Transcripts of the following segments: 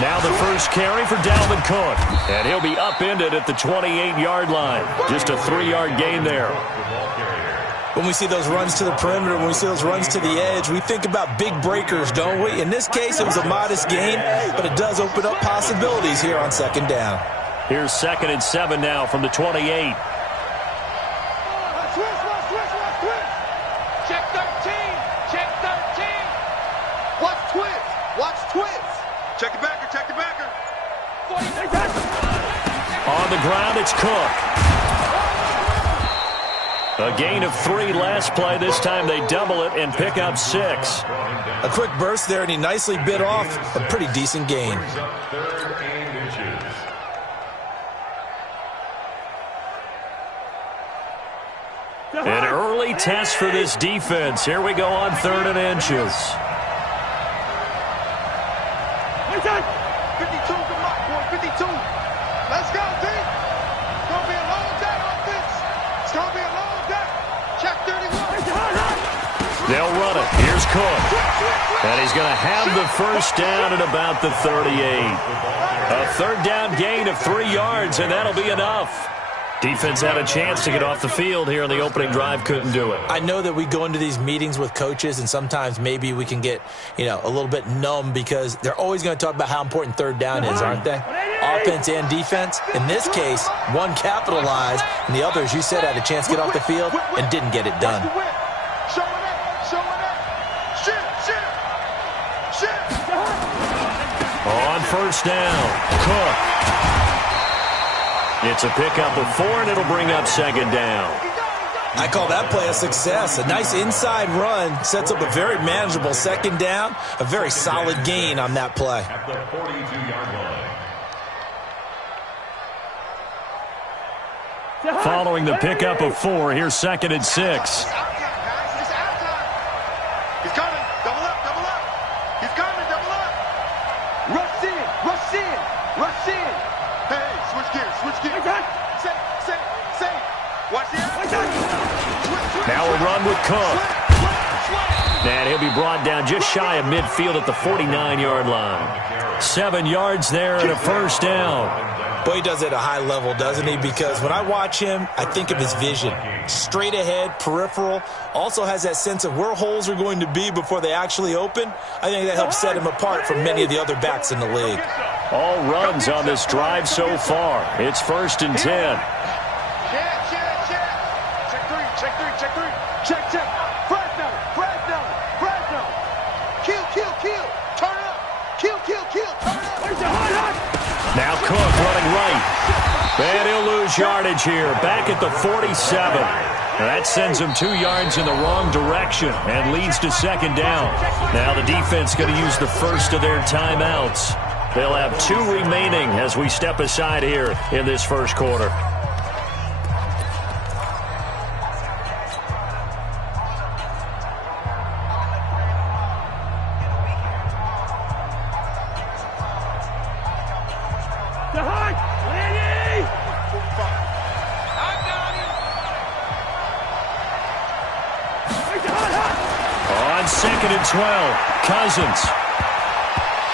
Now the first carry for Dalvin Cook. And he'll be upended at the 28-yard line. Just a 3-yard gain there. When we see those runs to the perimeter, when we see those runs to the edge, we think about big breakers, don't we? In this case, it was a modest gain, but it does open up possibilities here on second down. Here's 2nd and 7 now from the 28. Check 13. Check 13. Watch twist. Watch twist. Check the backer. Check the backer. On the ground, it's Cook. A gain of 3 last play. This time they double it and pick up 6. A quick burst there, and he nicely bit off a pretty decent gain. An early test for this defense. Here we go on 3rd and inches. 52, come on, boy, 52. Let's go, D. It's going to be a long day on this. It's going to be a long day. Check 31. They'll run it. Here's Cook. And he's going to have the first down at about the 38. A 3rd down gain of 3 yards, and that'll be enough. Defense had a chance to get off the field here on the opening drive, couldn't do it. I know that we go into these meetings with coaches, and sometimes maybe we can get, a little bit numb because they're always going to talk about how important 3rd down is, aren't they? Offense and defense. In this case, one capitalized, and the other, as you said, had a chance to get off the field and didn't get it done. On 1st down, Cook. It's a pickup of 4, and it'll bring up 2nd down. I call that play a success. A nice inside run sets up a very manageable 2nd down. A very solid gain on that play. At the 42-yard line. Following the pickup of 4, here's 2nd and 6. He's coming. Double up, double up. He's coming, double up. Rush in, rush in, rush in. Hey, switch gears, switch gears. Say. Watch the Now a run with Cook. And he'll be brought down just shy of midfield at the 49-yard line. 7 yards there and a 1st down. Boy, he does it at a high level, doesn't he? Because when I watch him, I think of his vision. Straight ahead, peripheral. Also has that sense of where holes are going to be before they actually open. I think that helps set him apart from many of the other backs in the league. All runs on this drive so far. It's 1st and 10. Check. Check 3. Check. Fresno. Kill. Turn up. Kill. Turn up. Now Cook running right. And he'll lose yardage here. Back at the 47. That sends him 2 yards in the wrong direction and leads to 2nd down. Now the defense going to use the first of their timeouts. They'll have 2 remaining as we step aside here in this first quarter. On 2nd and 12, Cousins.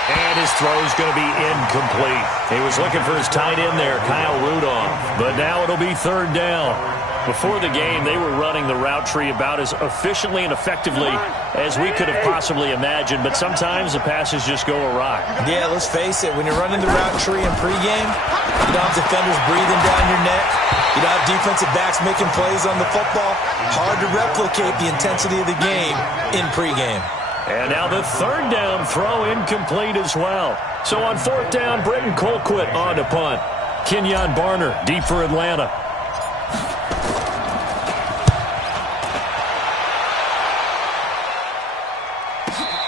And his throw's going to be incomplete. He was looking for his tight end there, Kyle Rudolph. But now it'll be 3rd down. Before the game, they were running the route tree about as efficiently and effectively as we could have possibly imagined. But sometimes the passes just go awry. Yeah, let's face it. When you're running the route tree in pregame, you don't have defenders breathing down your neck. You don't have defensive backs making plays on the football. Hard to replicate the intensity of the game in pregame. And now the 3rd down throw incomplete as well. So on 4th down, Britton Colquitt on to punt. Kenyon Barner deep for Atlanta.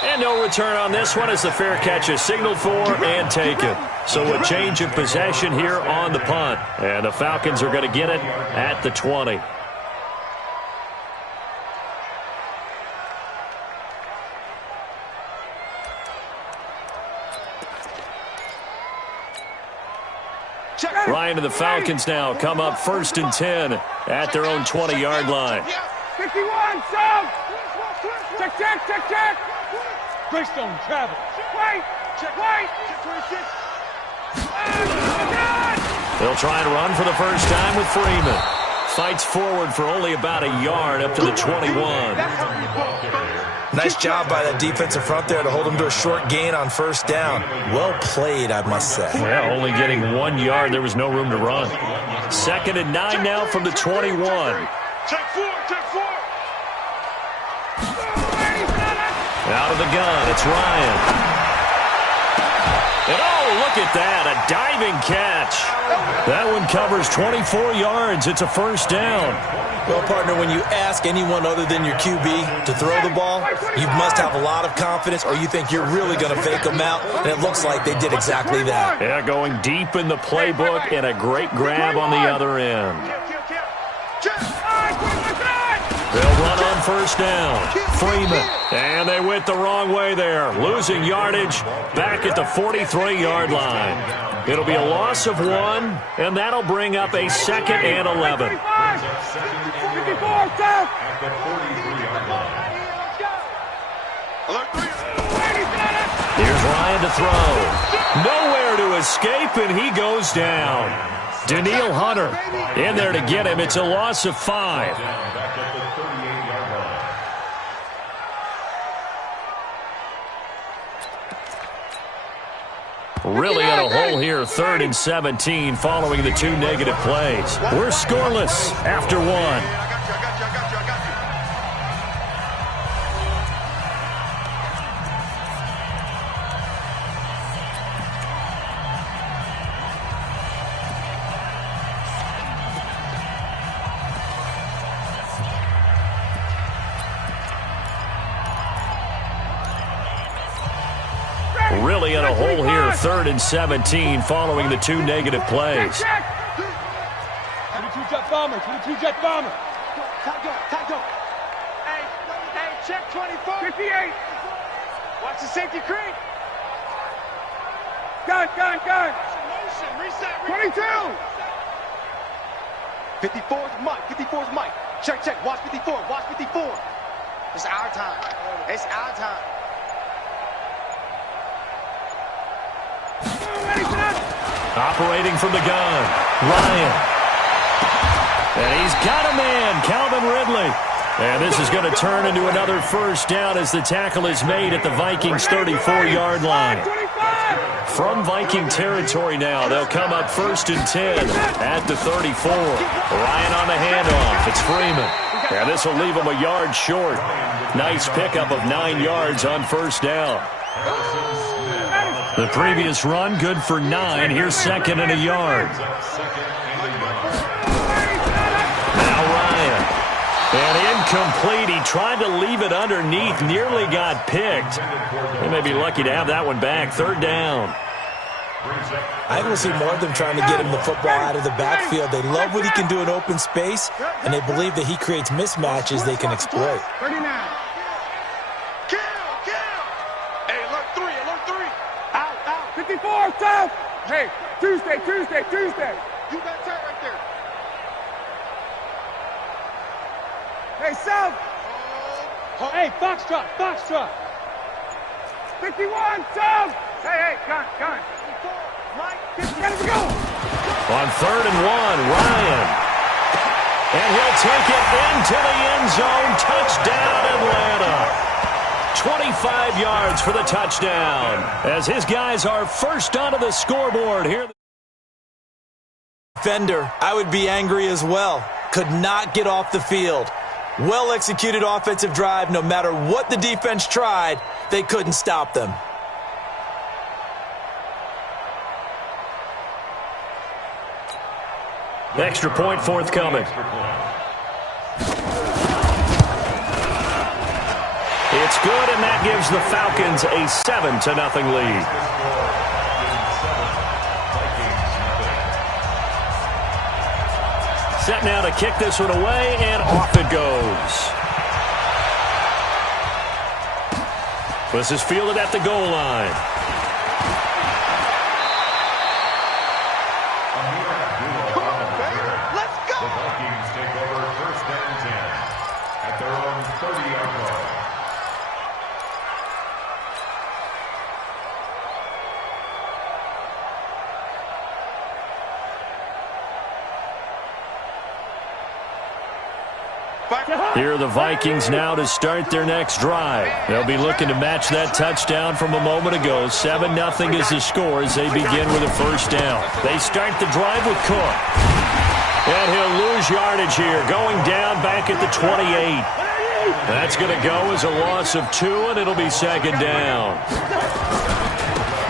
And no return on this one as the fair catch is signaled for and taken. So a change of possession here on the punt. And the Falcons are going to get it at the 20. Ryan and the Falcons now come up 1st and 10 at their own 20-yard line. 51, Sam! Check Check. Greystone, travel. Wait. Check 26. They'll try and run for the first time with Freeman. Fights forward for only about a yard up to the 21. Nice job by that defensive front there to hold him to a short gain on first down. Well played, I must say. Well, only getting 1 yard. There was no room to run. 2nd and 9 now from the 21. Check four. Out of the gun, it's Ryan. And oh, look at that, a diving catch. That one covers 24 yards. It's a first down. Well, partner, when you ask anyone other than your QB to throw the ball, you must have a lot of confidence or you think you're really going to fake them out, and it looks like they did exactly that. Yeah, going deep in the playbook and a great grab on the other end. They'll run on first down. Freeman. And they went the wrong way there. Losing yardage back at the 43-yard line. It'll be a loss of 1, and that'll bring up a 2nd and 11. 54, Here's Ryan to throw. Nowhere to escape, and he goes down. Daniil Hunter in there to get him. It's a loss of 5. Really in a hole here, 3rd and 17 following the 2 negative plays. We're scoreless after 1. Really in a hole here, 3rd and 17 following the 2 negative plays. 22 jet bomber. Time go. Hey, check 24. 58. Watch the safety creep. Gun. Reset. 22. 54's Mike. Check. Watch 54. It's our time. Operating from the gun, Ryan. And he's got a man, Calvin Ridley. And this is going to turn into another first down as the tackle is made at the Vikings' 34-yard line. From Viking territory now, they'll come up 1st and 10 at the 34. Ryan on the handoff. It's Freeman. And this will leave him a yard short. Nice pickup of 9 yards on first down. The previous run, good for 9. Here's 2nd and a yard. Now Ryan. And incomplete. He tried to leave it underneath. Nearly got picked. They may be lucky to have that one back. 3rd down. I will see more of them trying to get him the football out of the backfield. They love what he can do in open space, and they believe that he creates mismatches they can exploit. 39. Alert 3. Out. 54, south. Hey, Tuesday. You got tight right there. Hey, south. Hey, Foxtrot. 51, south. Hey, gun. Mike, gotta go. On 3rd and 1, Ryan. And he'll take it into the end zone. Touchdown, Atlanta. 25 yards for the touchdown. As his guys are first onto the scoreboard here. Defender, I would be angry as well. Could not get off the field. Well-executed offensive drive. No matter what the defense tried, they couldn't stop them. Extra point forthcoming. It's good, and that gives the Falcons a 7-0 lead. Set now to kick this one away, and off it goes. This is fielded at the goal line. Here are the Vikings now to start their next drive. They'll be looking to match that touchdown from a moment ago. 7-0 is the score as they begin with a first down. They start the drive with Cook. And he'll lose yardage here, going down back at the 28. That's going to go as a loss of 2, and it'll be second down.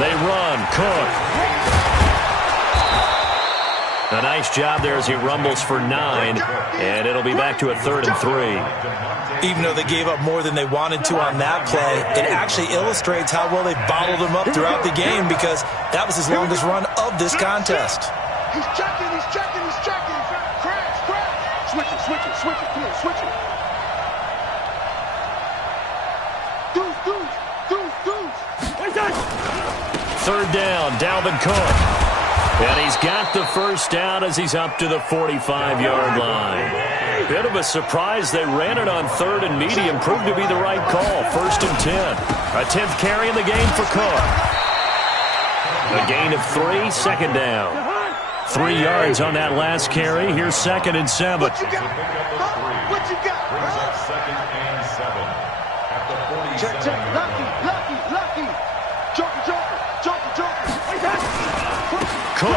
They run. Cook. A nice job there as he rumbles for 9, and it'll be back to a 3rd and 3. Even though they gave up more than they wanted to on that play, it actually illustrates how well they bottled him up throughout the game because that was his longest run of this contest. He's checking, he's checking, he's checking. Crash, crash. Switch it, switch it, switch it. Come on, switch it. Deuce, deuce, deuce, deuce. Third down, Dalvin Cook. And he's got the first down as he's up to the 45-yard line. Bit of a surprise. They ran it on 3rd and medium. Proved to be the right call. 1st and 10. A 10th carry in the game for Cook. A gain of 3, second down. 3 yards on that last carry. Here's 2nd and 7. What you got? Huh? What you got? Huh? 2nd and 7. At the 47. Check, check. Lucky. Joker. Cook.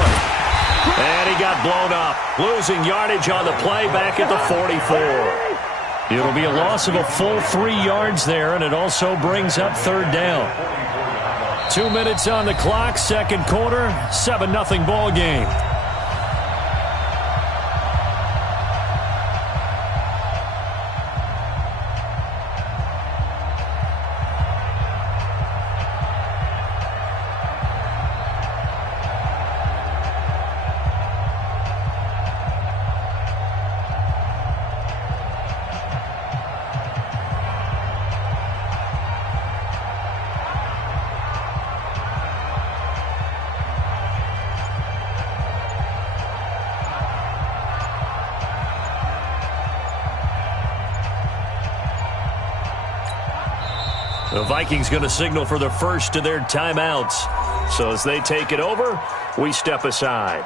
And he got blown up. Losing yardage on the play back at the 44. It'll be a loss of a full 3 yards there, and it also brings up 3rd down. 2 minutes on the clock, second quarter, 7-0 ball game. The Vikings going to signal for the first of their timeouts. So as they take it over, we step aside.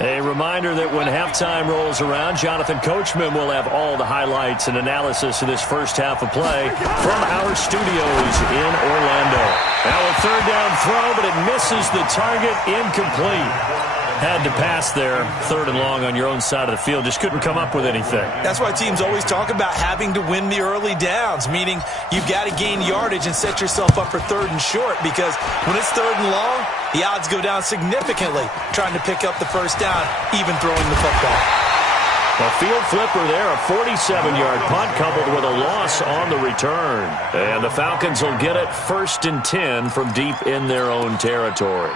A reminder that when halftime rolls around, Jonathan Coachman will have all the highlights and analysis of this first half of play from our studios in Orlando. Now a 3rd down throw, but it misses the target, incomplete. Had to pass there, 3rd and long on your own side of the field. Just couldn't come up with anything. That's why teams always talk about having to win the early downs, meaning you've got to gain yardage and set yourself up for 3rd and short, because when it's 3rd and long, the odds go down significantly trying to pick up the first down, even throwing the football. A field flipper there, a 47-yard punt coupled with a loss on the return. And the Falcons will get it 1st and 10 from deep in their own territory.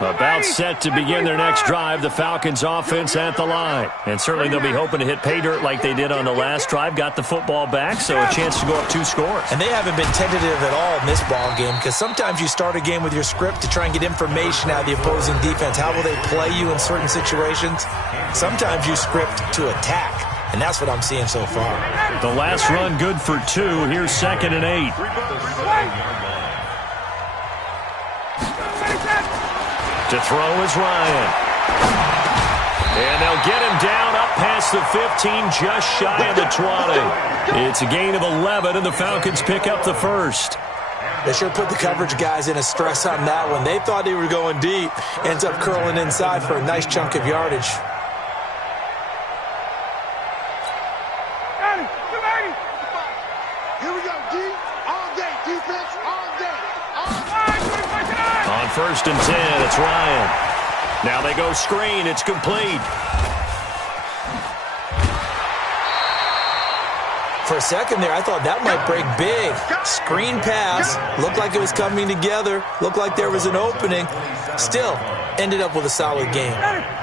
About set to begin their next drive, the Falcons offense at the line. And certainly they'll be hoping to hit pay dirt like they did on the last drive. Got the football back, so a chance to go up 2 scores. And they haven't been tentative at all in this ball game, because sometimes you start a game with your script to try and get information out of the opposing defense. How will they play you in certain situations? Sometimes you script to attack, and that's what I'm seeing so far. The last run good for 2. Here's 2nd and 8. To throw is Ryan. And they'll get him down up past the 15, just shy of the 20. It's a gain of 11, and the Falcons pick up the first. They sure put the coverage guys in a stress on that one. They thought they were going deep. Ends up curling inside for a nice chunk of yardage. Here we go, D. All day, defense, all day. On 1st and 10, it's Ryan. Now they go screen. It's complete. For a second there, I thought that might break big. Screen pass. Looked like it was coming together. Looked like there was an opening. Still, ended up with a solid game.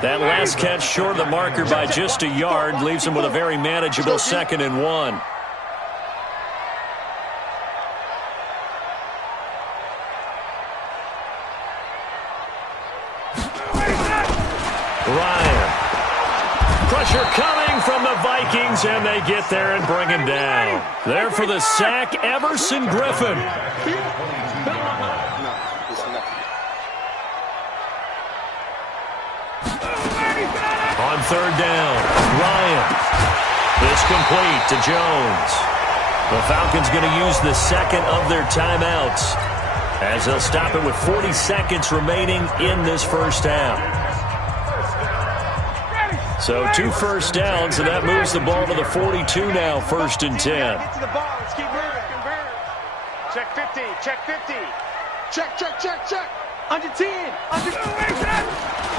That last catch short of the marker by just a yard leaves him with a very manageable 2nd and 1. Ryan. Pressure coming from the Vikings, and they get there and bring him down. There for the sack, Everson Griffin. On third down, Ryan. It's complete to Jones. The Falcons going to use the second of their timeouts as they'll stop it with 40 seconds remaining in this first half. So 2 first downs, and that moves the ball to the 42 now, 1st and 10. Get to the ball. Let's keep moving. Check 50. Check 50. Check. Under 10. Under 10.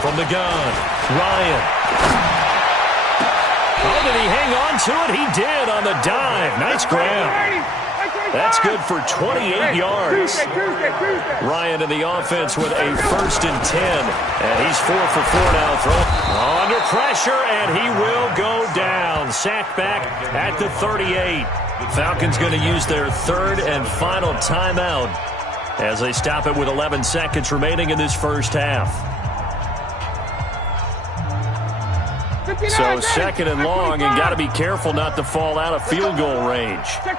From the gun, Ryan. Oh, did he hang on to it? He did on the dive. Nice grab. That's good for 28 yards. Ryan in the offense with a 1st and 10. And he's 4 for 4 now. Under pressure, and he will go down. Sacked back at the 38. Falcons going to use their 3rd and final timeout as they stop it with 11 seconds remaining in this first half. So 2nd and long, and got to be careful not to fall out of field goal range. Check.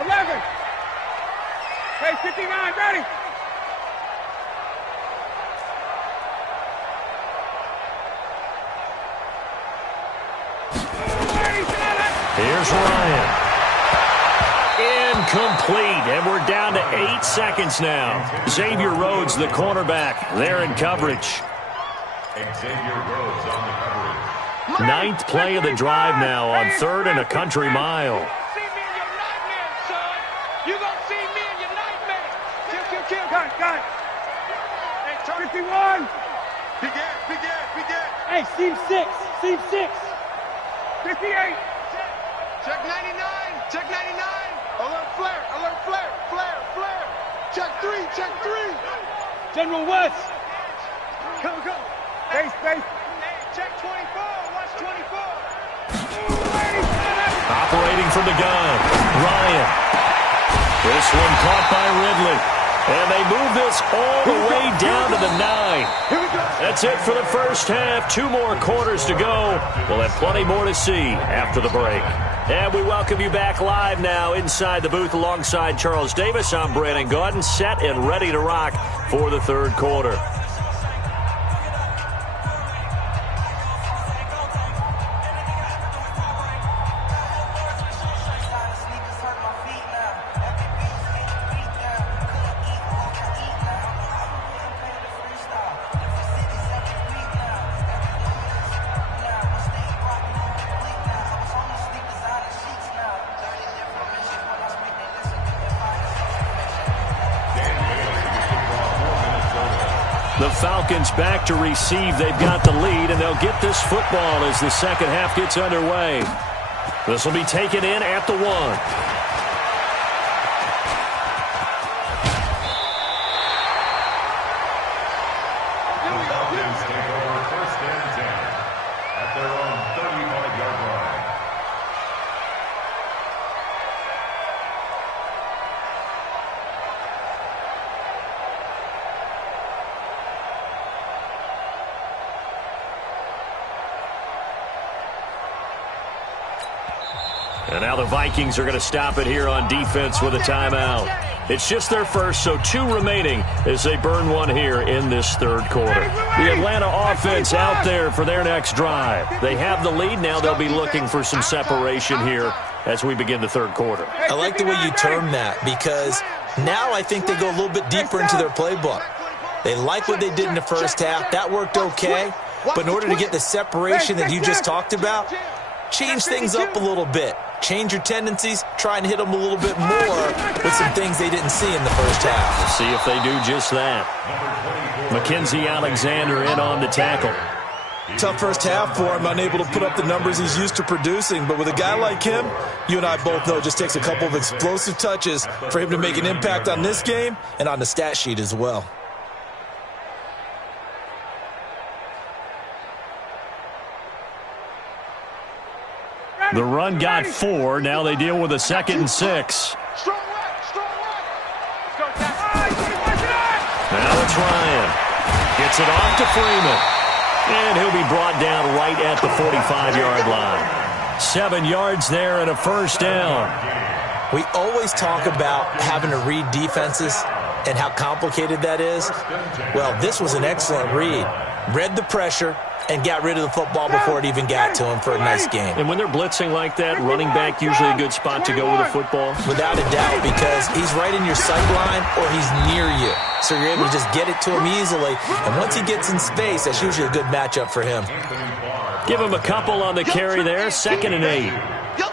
11. Hey, 59, ready. Here's Ryan. Incomplete, and we're down to 8 seconds now. Xavier Rhodes, the cornerback, there in coverage. Xavier Rhodes on the coverage. 9th play of the drive now on 3rd and a country mile. See me in your nightmares, son. You gonna see me in your nightmares. Kill. Got it. Hey, 51. Big Ed. Hey, seam 6. 58. Check 99. Alert flare. Check 3. General West. Go. Base. Hey, check 24. Watch 24. Operating from the gun, Ryan. This one caught by Ridley. And they move this all the way down to the 9. That's it for the first half. 2 more quarters to go. We'll have plenty more to see after the break. And we welcome you back live now inside the booth alongside Charles Davis. I'm Brandon Gaudin, set and ready to rock for the 3rd quarter. The Falcons back to receive. They've got the lead, and they'll get this football as the second half gets underway. This will be taken in at the 1. Falcons take over 1st and 10 at their own 35-yard line. And now the Vikings are going to stop it here on defense with a timeout. It's just their first, so 2 remaining as they burn 1 here in this 3rd quarter. The Atlanta offense out there for their next drive. They have the lead. Now they'll be looking for some separation here as we begin the 3rd quarter. I like the way you term that, because now I think they go a little bit deeper into their playbook. They like what they did in the first half. That worked okay. But in order to get the separation that you just talked about, change things up a little bit. Change your tendencies, try and hit them a little bit more with some things they didn't see in the first half. We'll see if they do just that. Mackenzie Alexander in on the tackle. Tough first half for him, unable to put up the numbers he's used to producing. But with a guy like him, you and I both know it just takes a couple of explosive touches for him to make an impact on this game and on the stat sheet as well. The run got 4. Now they deal with a 2nd and 6. Strong right. Now it's Ryan. Gets it off to Freeman. And he'll be brought down right at the 45-yard line. 7 yards there and a first down. We always talk about having to read defenses and how complicated that is. Well, this was an excellent read. Read the pressure and got rid of the football before it even got to him for a nice game. And when they're blitzing like that, running back usually a good spot to go with the football? Without a doubt, because he's right in your sight line or he's near you. So you're able to just get it to him easily. And once he gets in space, that's usually a good matchup for him. Give him a couple on the carry there, 2nd and 8.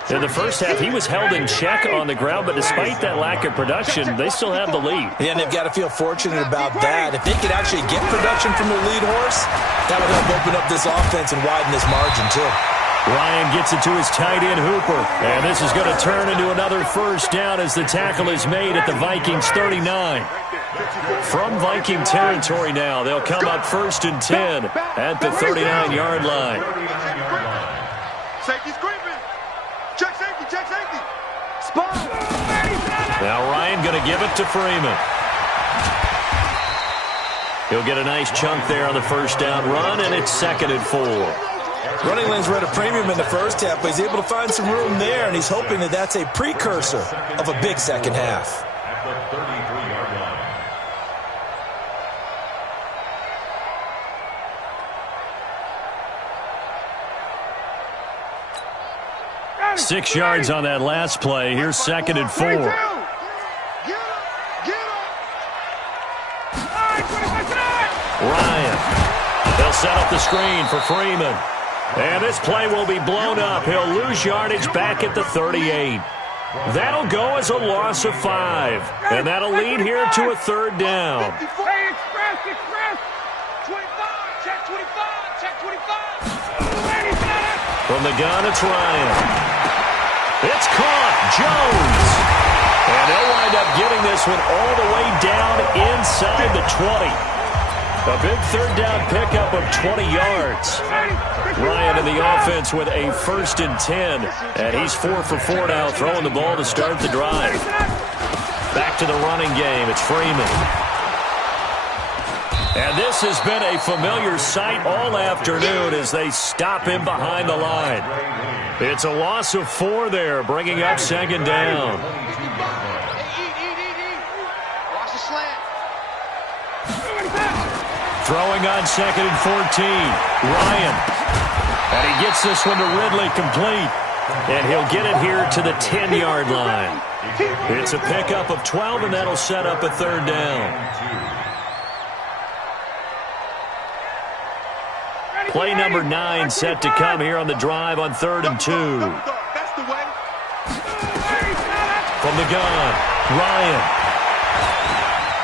In the first half, he was held in check on the ground, but despite that lack of production, they still have the lead. Yeah, and they've got to feel fortunate about that. If they could actually get production from their lead horse, that would help open up this offense and widen this margin, too. Ryan gets it to his tight end, Hooper. And this is going to turn into another first down as the tackle is made at the Vikings 39. From Viking territory now, they'll come up 1st and 10 at the 39-yard line. Safety screaming. Check safety, check safety. Spot. Now Ryan going to give it to Freeman. He'll get a nice chunk there on the first down run, and it's 2nd and 4. Running lanes were at a premium in the first half, but he's able to find some room there, and he's hoping that that's a precursor of a big second half. At the 33-yard line. 6 yards on that last play. Here's 2nd and 4. Ryan. They'll set up the screen for Freeman. And this play will be blown up. He'll lose yardage back at the 38. That'll go as a loss of 5. And that'll lead here to a 3rd down. Hey, express. 25, check 25, check 25. From the gun, it's Ryan. It's caught. Jones. And they'll wind up getting this one all the way down inside the 20. A big 3rd down pickup of 20 yards. Ryan in the offense with a 1st and 10. And he's 4 for 4 now, throwing the ball to start the drive. Back to the running game. It's Freeman. And this has been a familiar sight all afternoon as they stop him behind the line. It's a loss of 4 there, bringing up 2nd down. Watch the slant. Throwing on 2nd and 14. Ryan. And he gets this one to Ridley complete. And he'll get it here to the 10-yard line. It's a pickup of 12, and that'll set up a 3rd down. Play number 9 set to come here on the drive on 3rd and 2. That's the way. From the gun, Ryan.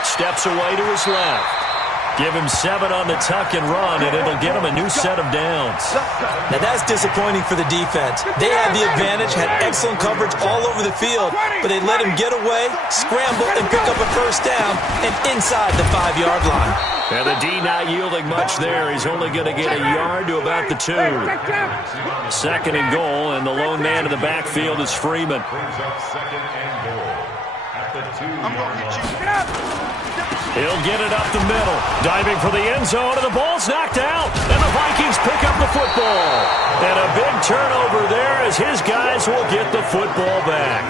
Steps away to his left. Give him 7 on the tuck and run, and it'll get him a new set of downs. Now that's disappointing for the defense. They had the advantage, had excellent coverage all over the field, but they let him get away, scramble, and pick up a first down, and inside the 5-yard line. And the D not yielding much there. He's only going to get a yard to about the 2. 2nd and goal, and the lone man in the backfield is Freeman. Brings up 2nd and goal. At the 2-yard I'm going to hit you. line. He'll get it up the middle. Diving for the end zone, and the ball's knocked out. And the Vikings pick up the football. And a big turnover there as his guys will get the football back.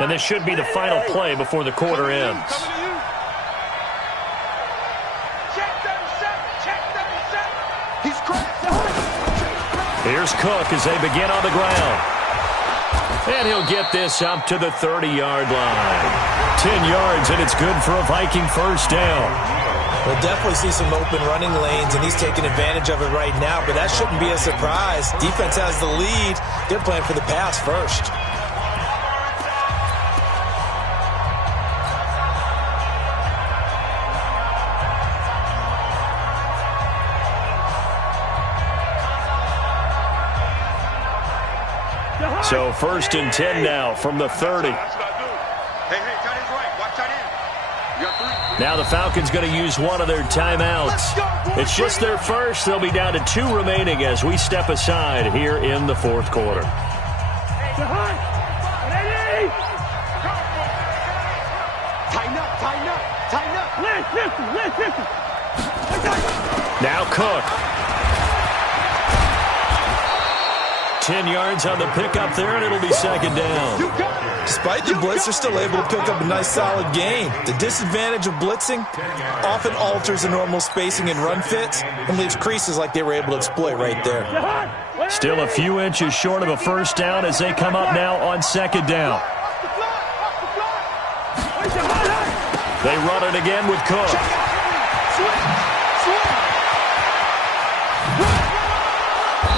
And this should be the final play before the quarter ends. Here's Cook as they begin on the ground. And he'll get this up to the 30-yard line. 10 yards, and it's good for a Viking first down. We'll definitely see some open running lanes, and he's taking advantage of it right now, but that shouldn't be a surprise. Defense has the lead. They're playing for the pass first. So 1st and 10 now from the 30. Hey, tight end's right. Watch tight end. Now the Falcons going to use one of their timeouts. It's just their first. They'll be down to 2 remaining as we step aside here in the fourth quarter. Tighten up, tighten up, tighten up. Listen. Now Cook. 10 yards on the pickup there, and it'll be second down. Despite the blitz, they're still able to pick up a nice, solid gain. The disadvantage of blitzing often alters the normal spacing and run fits and leaves creases like they were able to exploit right there. Still a few inches short of a first down as they come up now on second down. They run it again with Cook.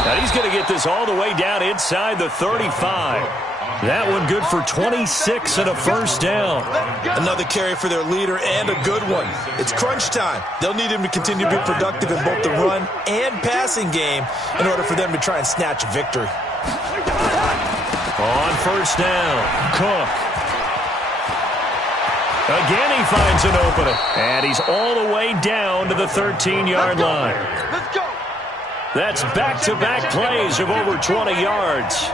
Now he's going to get this all the way down inside the 35. That one good for 26 and a first down. Another carry for their leader and a good one. It's crunch time. They'll need him to continue to be productive in both the run and passing game in order for them to try and snatch a victory. On first down, Cook. Again he finds an opening. And he's all the way down to the 13-yard line. Let's go. That's back-to-back plays of over 20 yards.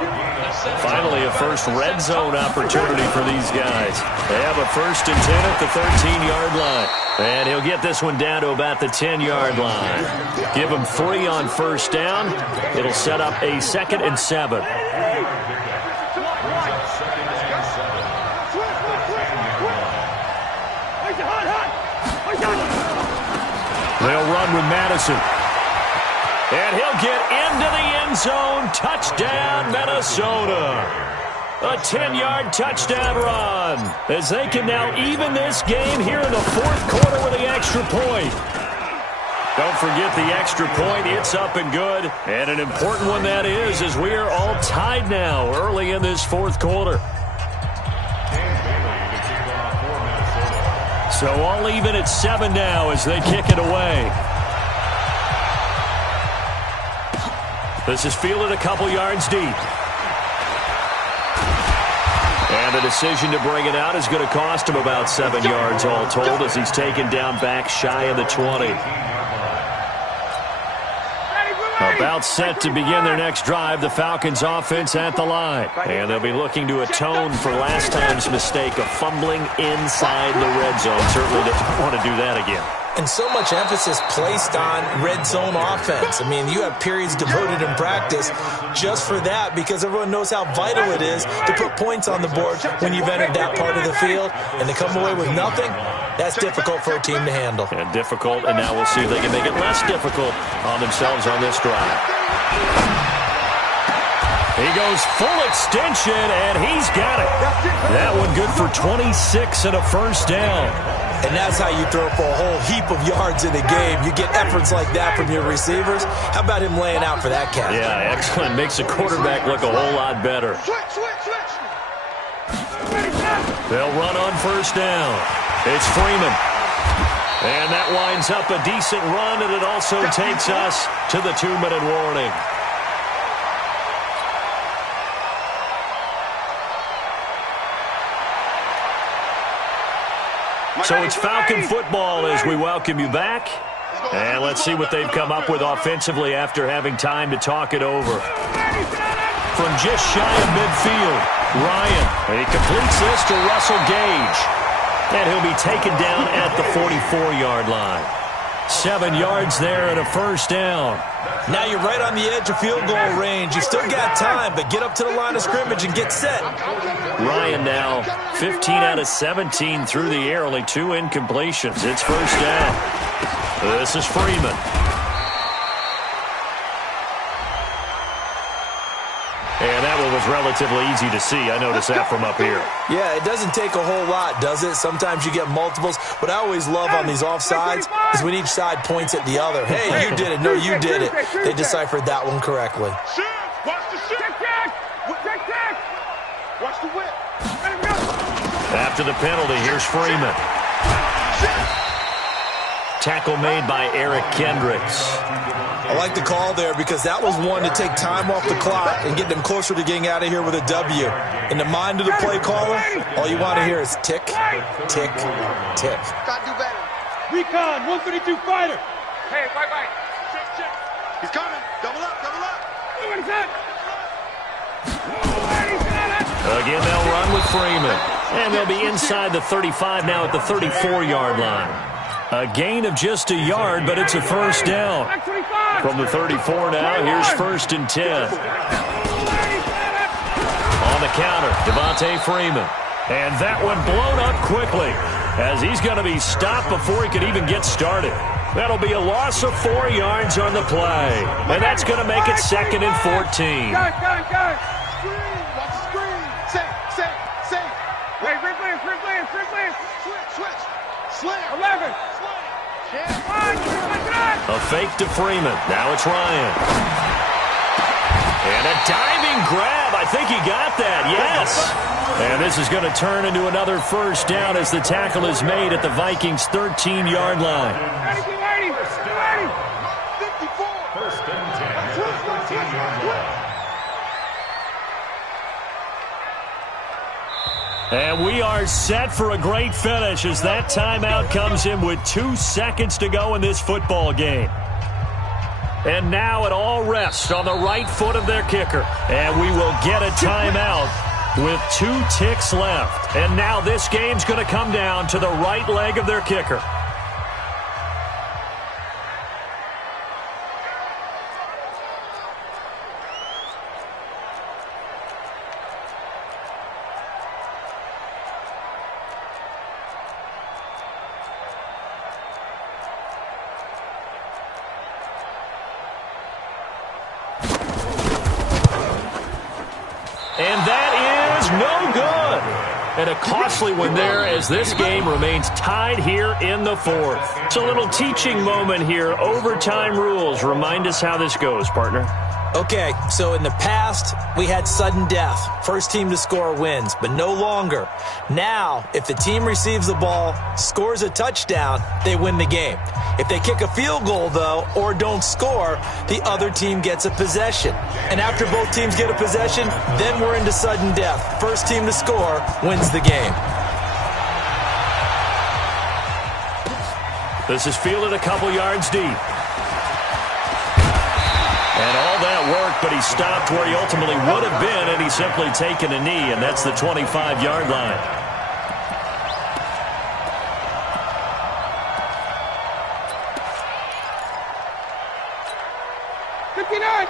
Finally, a first red zone opportunity for these guys. They have a 1st and 10 at the 13-yard line. And he'll get this one down to about the 10-yard line. Give him 3 on first down. It'll set up a 2nd and 7. They'll run with Madison. And he'll get into the end zone. Touchdown, Minnesota. A 10-yard touchdown run as they can now even this game here in the fourth quarter with the extra point. Don't forget the extra point. It's up and good. And an important one that is, as we are all tied now early in this fourth quarter. So all even at 7 now as they kick it away. This is fielded a couple yards deep. And the decision to bring it out is going to cost him about 7 yards all told as he's taken down back shy of the 20. About set to begin their next drive, the Falcons offense at the line. And they'll be looking to atone for last time's mistake of fumbling inside the red zone. Certainly doesn't want to do that again. And so much emphasis placed on red zone offense. I mean, you have periods devoted in practice just for that because everyone knows how vital it is to put points on the board when you've entered that part of the field. And to come away with nothing, that's difficult for a team to handle. And difficult, and now we'll see if they can make it less difficult on themselves on this drive. He goes full extension, and he's got it. That one good for 26 and a first down. And that's how you throw for a whole heap of yards in a game. You get efforts like that from your receivers. How about him laying out for that catch? Yeah, excellent. Makes the quarterback look a whole lot better. Switch. They'll run on first down. It's Freeman. And that winds up a decent run, and it also takes us to the 2-minute warning. So it's Falcon football as we welcome you back. And let's see what they've come up with offensively after having time to talk it over. From just shy of midfield, Ryan. And he completes this to Russell Gage. And he'll be taken down at the 44-yard line. 7 yards there and a first down. Now you're right on the edge of field goal range. You've still got time, but get up to the line of scrimmage and get set. Ryan now 15 out of 17 through the air, only 2 incompletions. It's first down. This is Freeman. And that one was relatively easy to see. I noticed that from up here. Yeah, it doesn't take a whole lot, does it? Sometimes you get multiples. What I always love on these offsides is when each side points at the other. Hey, you did it. No, you did it. They deciphered that one correctly. Watch the shit. Watch the whip. After the penalty, here's Freeman. Tackle made by Eric Kendricks. I like the call there because that was one to take time off the clock and get them closer to getting out of here with a W. In the mind of the play caller, all you want to hear is tick, tick, tick. Gotta do better. Recon, 132 fighter. Hey, bye-bye. Check. He's coming. Double up, double up. Again, they'll run with Freeman. And they'll be inside the 35 now at the 34-yard line. A gain of just a yard, but it's a first down. From the 34 now, here's 1st and 10. On the counter, Devontae Freeman. And that one blown up quickly as he's going to be stopped before he could even get started. That'll be a loss of 4 yards on the play. And that's going to make it 2nd and 14. Screen, watch the screen. Safe. Wait, replay. Switch. Slam. 11. A fake to Freeman. Now it's Ryan. And a diving grab. I think he got that. Yes. And this is going to turn into another first down as the tackle is made at the Vikings' 13-yard line. 54. 1st and 10 at the 13-yard line. And we are set for a great finish as that timeout comes in with 2 seconds to go in this football game. And now it all rests on the right foot of their kicker. And we will get a timeout with 2 ticks left. And now this game's going to come down to the right leg of their kicker. And that is no good. And a costly one there as this game remains tied here in the 4th. It's a little teaching moment here. Overtime rules. Remind us how this goes, partner. Okay, so in the past, we had sudden death. First team to score wins, but no longer. Now, if the team receives the ball, scores a touchdown, they win the game. If they kick a field goal, though, or don't score, the other team gets a possession. And after both teams get a possession, then we're into sudden death. First team to score wins the game. This is fielded a couple yards deep. And all that worked, but he stopped where he ultimately would have been, and he's simply taken a knee, and that's the 25-yard line.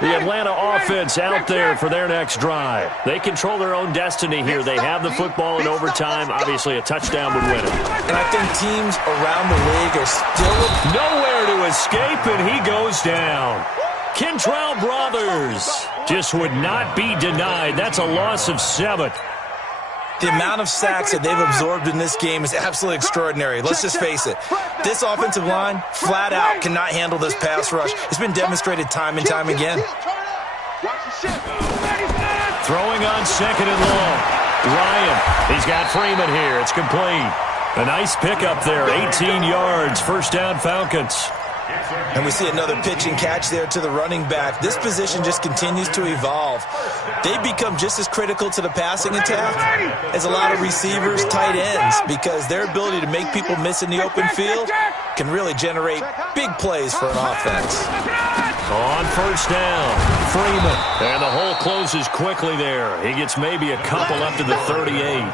The Atlanta offense out there for their next drive. They control their own destiny here. They have the football in overtime. Obviously, a touchdown would win it. And I think teams around the league are still nowhere to escape, and he goes down. Kentrell Brothers just would not be denied. That's a loss of 7. The amount of sacks that they've absorbed in this game is absolutely extraordinary. Let's just face it. This offensive line, flat out, cannot handle this pass rush. It's been demonstrated time and time again. Throwing on 2nd and long. Ryan, he's got Freeman here. It's complete. A nice pickup there, 18 yards. First down, Falcons. And we see another pitch and catch there to the running back. This position just continues to evolve. They become just as critical to the passing attack as a lot of receivers, tight ends, because their ability to make people miss in the open field can really generate big plays for an offense. On first down, Freeman. And the hole closes quickly there. He gets maybe a couple up to the 38.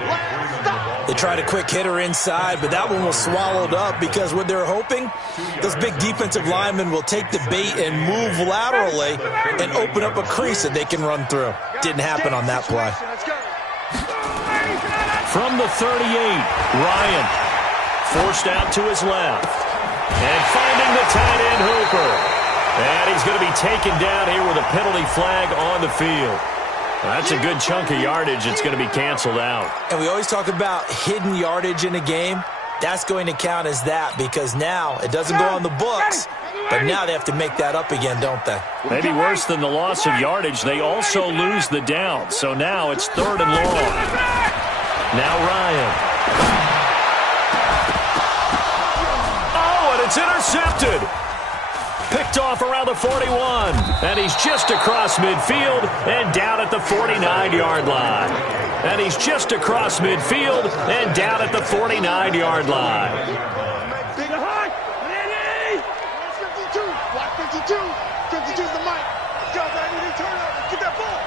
They tried a quick hitter inside, but that one was swallowed up because what they're hoping, those big defensive linemen will take the bait and move laterally and open up a crease that they can run through. Didn't happen on that play. From the 38, Ryan forced out to his left. And finding the tight end Hooper. And he's going to be taken down here with a penalty flag on the field. That's a good chunk of yardage. It's going to be canceled out. And we always talk about hidden yardage in a game. That's going to count as that because now it doesn't go on the books, but now they have to make that up again, don't they? Maybe worse than the loss of yardage, they also lose the down. So now it's 3rd and long. Now Ryan. Oh, and It's intercepted. Picked off around the 41. And he's just across midfield and down at the 49-yard line. And he's just across midfield and down at the 49-yard line. Big high. Ready. 52. Block 52. 52's the mic. Go, baby. Turnover. Get that ball.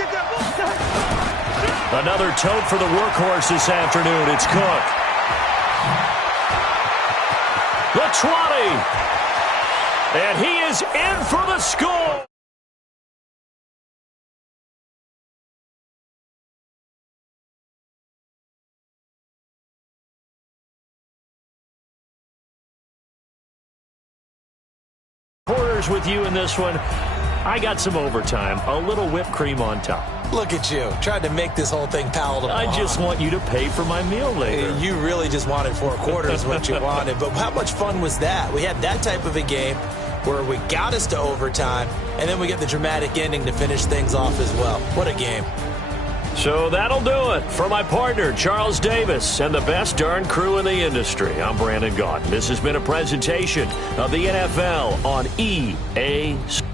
Get that ball. Another tote for the workhorse this afternoon. It's Cook. The 20. And he is in for the score. Quarters with you in this one. I got some overtime, a little whipped cream on top. Look at you, tried to make this whole thing palatable. I just want you to pay for my meal later. You really just wanted 4 quarters what you wanted. But how much fun was that? We had that type of a game where we got us to overtime, and then we get the dramatic ending to finish things off as well. What a game. So that'll do it. For my partner, Charles Davis, and the best darn crew in the industry, I'm Brandon Gaudin. This has been a presentation of the NFL on EA Sports.